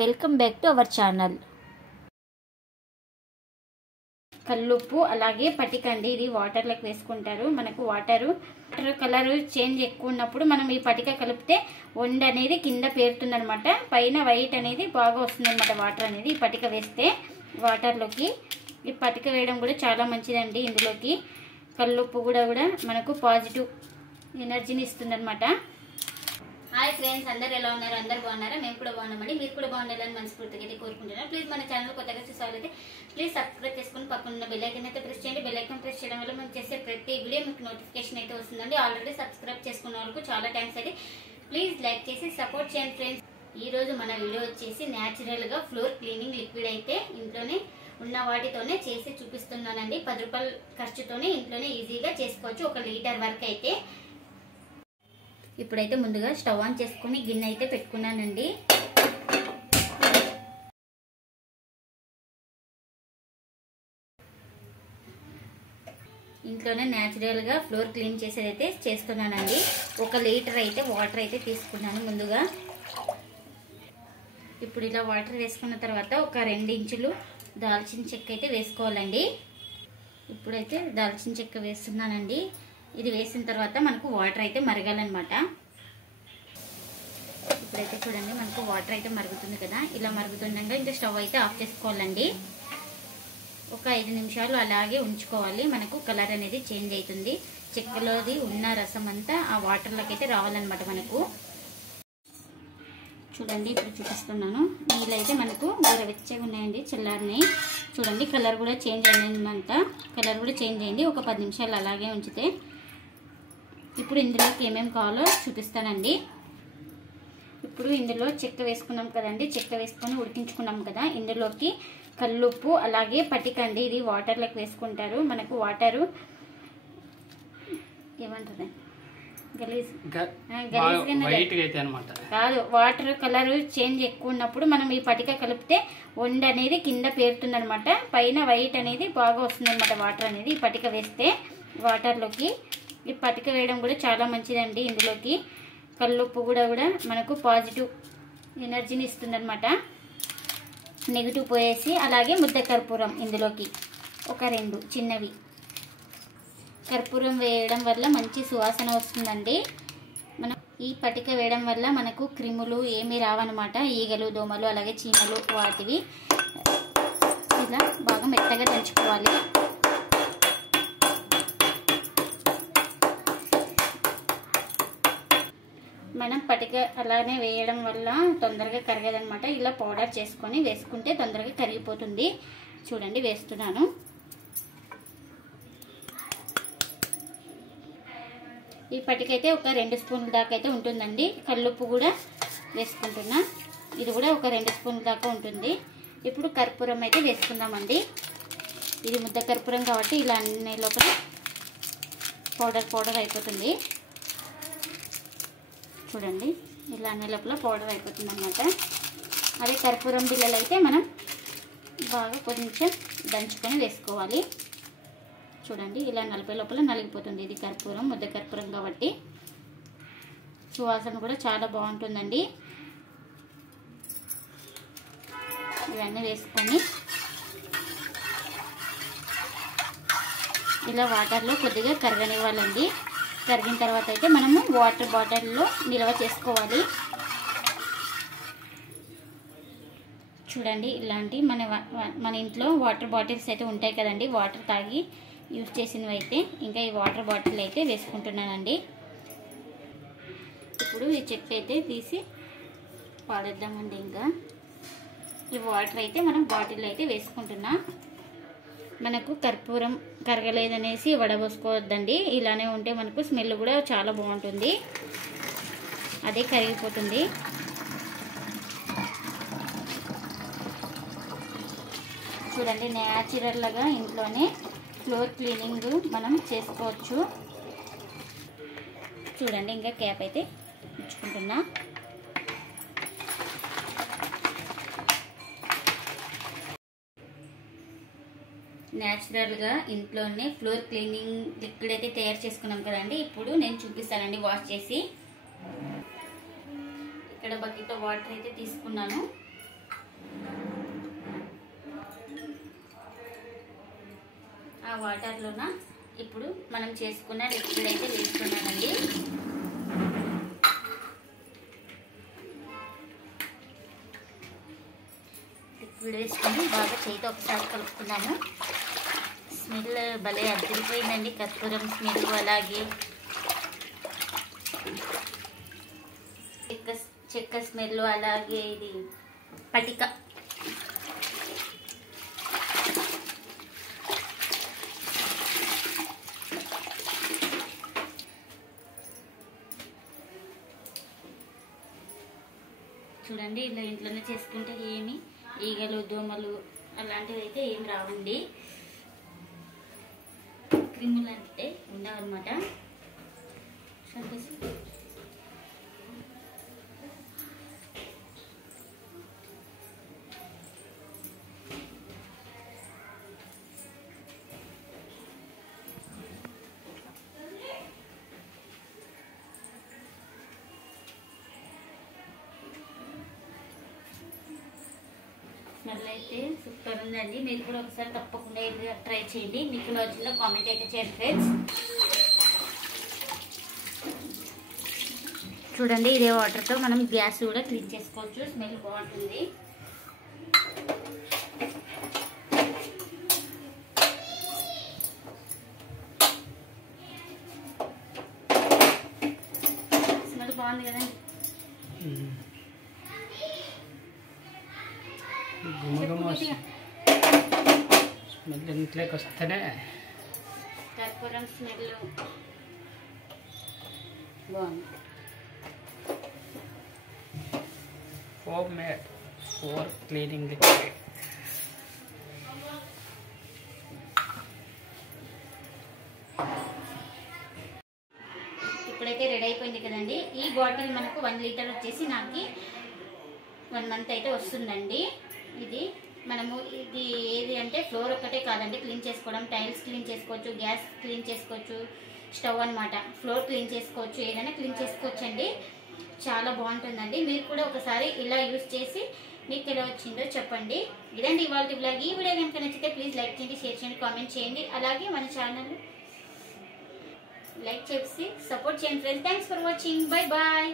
Welcome back to our channel. కల్లుప్పు అలాగే పటికండి, ఇది వాటర్లోకి వేసుకుంటారు. మనకు వాటర్ కలర్ చేంజ్ ఎక్కువ ఉన్నప్పుడు మనం ఈ పటిక కలిపితే వండ అనేది కింద పేరుతుంది అనమాట. పైన వైట్ అనేది బాగా వస్తుంది అనమాట వాటర్ అనేది ఈ పటిక వేస్తే వాటర్లోకి. ఈ పటిక వేయడం కూడా చాలా మంచిదండి. ఇందులోకి కల్లుప్పు కూడా మనకు పాజిటివ్ ఎనర్జీని ఇస్తుంది అనమాట. హాయ్ ఫ్రెండ్స్, అందరు ఎలా ఉన్నారు? అందరు బాగున్నారా? మేము కూడా బాగున్నామండి. మీరు కూడా బాగుండాలని మనస్ఫూర్తిగా అయితే కోరుకుంటున్నాను. ప్లీజ్ మన ఛానల్ కొత్తగా చూసేవాళ్ళైతే ప్లీజ్ సబ్స్క్రైబ్ చేసుకుని పక్కన బెల్ ఐకాన్ అయితే ప్రెస్ చేయండి. బెల్ ఐకాన్ ప్రెస్ చేయడం వల్ల మేము చేసే ప్రతి వీడియో మీకు నోటిఫికేషన్ అయితే వస్తుందండి. ఆల్రెడీ సబ్స్క్రైబ్ చేసుకున్న వాళ్ళకు చాలా థ్యాంక్స్ అండి. ప్లీజ్ లైక్ చేసి సపోర్ట్ చేయండి ఫ్రెండ్స్. ఈ రోజు మన వీడియో వచ్చేసి న్యాచురల్ గా ఫ్లోర్ క్లీనింగ్ లిక్విడ్ అయితే ఇంట్లోనే ఉన్న వాటితోనే చేసి చూపిస్తున్నానండి. 10 రూపాయల ఖర్చుతోనే ఇంట్లోనే ఈజీగా చేసుకోవచ్చు. 1 లీటర్ వరకు అయితే. ఇప్పుడైతే ముందుగా స్టవ్ ఆన్ చేసుకుని గిన్నె అయితే పెట్టుకున్నానండి. ఇంట్లోనే న్యాచురల్ గా ఫ్లోర్ క్లీన్ చేసేది అయితే చేస్తున్నానండి. 1 లీటర్ అయితే వాటర్ అయితే తీసుకున్నాను ముందుగా. ఇప్పుడు ఇలా వాటర్ వేసుకున్న తర్వాత ఒక 2 ఇంచులు దాల్చిన చెక్క అయితే వేసుకోవాలండి. ఇప్పుడైతే దాల్చిన చెక్క వేస్తున్నానండి. ఇది వేసిన తర్వాత మనకు వాటర్ అయితే మరగాలన్నమాట. ఇప్పుడైతే చూడండి మనకు వాటర్ అయితే మరుగుతుంది కదా. ఇలా మరుగుతుండగా ఇంకా స్టవ్ అయితే ఆఫ్ చేసుకోవాలండి. ఒక 5 నిమిషాలు అలాగే ఉంచుకోవాలి. మనకు కలర్ అనేది చేంజ్ అవుతుంది. చెక్కలోది ఉన్న రసం అంతా ఆ వాటర్లోకి అయితే రావాలన్నమాట మనకు. చూడండి ఇప్పుడు చూపిస్తున్నాను. నీళ్ళు అయితే మనకు గోరువెచ్చగా ఉన్నాయండి, చల్లారినాయి. చూడండి కలర్ కూడా చేంజ్ అయిందంట. కలర్ కూడా చేంజ్ అయింది. ఒక 10 నిమిషాలు అలాగే ఉంచితే ఇప్పుడు ఇందులోకి ఏమేమి కావాలో చూపిస్తానండి. ఇప్పుడు ఇందులో చెక్క వేసుకున్నాం కదండి. చెక్క వేసుకొని ఉడికించుకున్నాం కదా. ఇందులోకి కల్లుప్పు అలాగే పటికండి, ఇది వాటర్లోకి వేసుకుంటారు. మనకు వాటరు ఏమంటారు కాదు, వాటర్ కలర్ చేంజ్ ఎక్కువ ఉన్నప్పుడు మనం ఈ పటిక కలిపితే వండ అనేది కింద పేరుతుంది అనమాట. పైన వైట్ అనేది బాగా వస్తుంది అనమాట వాటర్ అనేది ఈ పటిక వేస్తే వాటర్లోకి. ఈ పటిక వేయడం కూడా చాలా మంచిదండి. ఇందులోకి కల్లుప్పు కూడా మనకు పాజిటివ్ ఎనర్జీని ఇస్తుంది అనమాట. నెగిటివ్ పోయేసి అలాగే ముద్ద కర్పూరం ఇందులోకి ఒక 2 చిన్నవి. కర్పూరం వేయడం వల్ల మంచి సువాసన వస్తుందండి. మనం ఈ పటిక వేయడం వల్ల మనకు క్రిములు ఏమీ రావన్నమాట. ఈగలు, దోమలు అలాగే చీమలు వాటివి. ఇలా బాగా మెత్తగా దంచుకోవాలి. మనం పటిక అలానే వేయడం వల్ల తొందరగా కరగదనమాట. ఇలా పౌడర్ చేసుకొని వేసుకుంటే తొందరగా కరిగిపోతుంది. చూడండి వేస్తున్నాను. ఈ పటికైతే ఒక 2 స్పూన్ల దాకా అయితే ఉంటుందండి. కల్లుప్పు కూడా వేసుకుంటున్నా. ఇది కూడా ఒక 2 స్పూన్ల దాకా ఉంటుంది. ఇప్పుడు కర్పూరం అయితే వేసుకుందామండి. ఇది ముద్ద కర్పూరం కాబట్టి ఇలా అన్ని లోపల పౌడర్ అయిపోతుంది. చూడండి ఇలా అన్ని లోపల పౌడర్ అయిపోతుంది అన్నమాట. అదే కర్పూరం బిళ్ళలు అయితే మనం బాగా కొంచెం దంచుకొని వేసుకోవాలి. చూడండి ఇలా నలిపే లోపల నలిగిపోతుంది. ఇది కర్పూరం, ముద్ద కర్పూరం కాబట్టి సువాసన కూడా చాలా బాగుంటుందండి. ఇవన్నీ వేసుకొని ఇలా వాటర్లో కొద్దిగా కరగనివ్వాలండి. కరిగిన తర్వాత అయితే మనము వాటర్ బాటిల్లో నిల్వ చేసుకోవాలి. చూడండి ఇలాంటి మన ఇంట్లో వాటర్ బాటిల్స్ అయితే ఉంటాయి కదండి. వాటర్ తాగి యూజ్ చేసినవి అయితే ఇంకా ఈ వాటర్ బాటిల్ అయితే వేసుకుంటున్నానండి. ఇప్పుడు ఈ చెక్క అయితే తీసి పాడేద్దామండి. ఇంకా ఈ వాటర్ అయితే మనం బాటిల్ అయితే వేసుకుంటున్నా. మనకు కర్పూరం కరగలేదనేసి వడబోసుకోవద్దండి. ఇలానే ఉంటే మనకు స్మెల్ కూడా చాలా బాగుంటుంది. అదే కరిగిపోతుంది. చూడండి న్యాచురల్గా ఇంట్లోనే ఫ్లోర్ క్లీనింగ్ మనం చేసుకోవచ్చు. చూడండి ఇంకా క్యాప్ అయితే ఉంచుకుంటున్నా. న్యాచురల్గా ఇంట్లోనే ఫ్లోర్ క్లీనింగ్ లిక్విడ్ అయితే తయారు చేసుకున్నాం కదండి. ఇప్పుడు నేను చూపిస్తానండి వాష్ చేసి. ఇక్కడ బకెట్లో వాటర్ అయితే తీసుకున్నాను. ఆ వాటర్లోన ఇప్పుడు మనం చేసుకున్న లిక్విడ్ అయితే వేస్తున్నానండి. లిక్విడ్ వేసుకొని బాగా చేతితో ఒకసారి కలుపుకున్నాము. స్మెల్ భలే అదిరిపోయిందండి, కర్పూరం స్మెల్. అలాగే చెక్క స్మెల్, అలాగే ఇది పటిక. చూడండి, ఇలా ఇంట్లోనే చేసుకుంటే ఏమి ఈగలు దోమలు అలాంటివి అయితే ఏం రావండి, క్రిములు అంటే ఉండవన్నమాట. స్మెల్ అయితే సూపర్ ఉందండి. మీరు కూడా ఒకసారి తప్పకుండా ఇది ట్రై చేయండి. మీకు నచ్చిందో కామెంట్ అయితే చేయండి ఫ్రెండ్స్. చూడండి, ఇదే వాటర్తో మనం గ్యాస్ కూడా క్లీన్ చేసుకోవచ్చు. స్మెల్ బాగుంటుంది. స్మెల్ బాగుంది కదండి. స్మెల్ ఇంట్లోకి వస్తేనే కర్పూరం స్మెల్ బాగుంది. Home made four cleaning liquid. ఇప్పుడైతే రెడీ అయిపోయింది కదండి. ఈ బాటిల్ మనకు 1 లీటర్ వచ్చేసి నాకు 1 మంత్ అయితే వస్తుందండి. ఇది మనము ఇది ఏది అంటే ఫ్లోర్ ఒక్కటే కాదండి క్లీన్ చేసుకోవడం, టైల్స్ క్లీన్ చేసుకోవచ్చు, గ్యాస్ క్లీన్ చేసుకోవచ్చు, స్టవ్ అన్నమాట. ఫ్లోర్ క్లీన్ చేసుకోవచ్చు, ఏదైనా క్లీన్ చేసుకోవచ్చు అండి. చాలా బాగుంటుందండి. మీరు కూడా ఒకసారి ఇలా యూజ్ చేసి మీకు ఎలా వచ్చిందో చెప్పండి. ఇదండి ఇవాళ బ్లాగ్. ఈ వీడియో కనుక నచ్చితే ప్లీజ్ లైక్ చేయండి, షేర్ చేయండి, కామెంట్ చేయండి. అలాగే మన ఛానల్ లైక్ చేసి సపోర్ట్ చేయండి friends. Thanks for watching. Bye bye.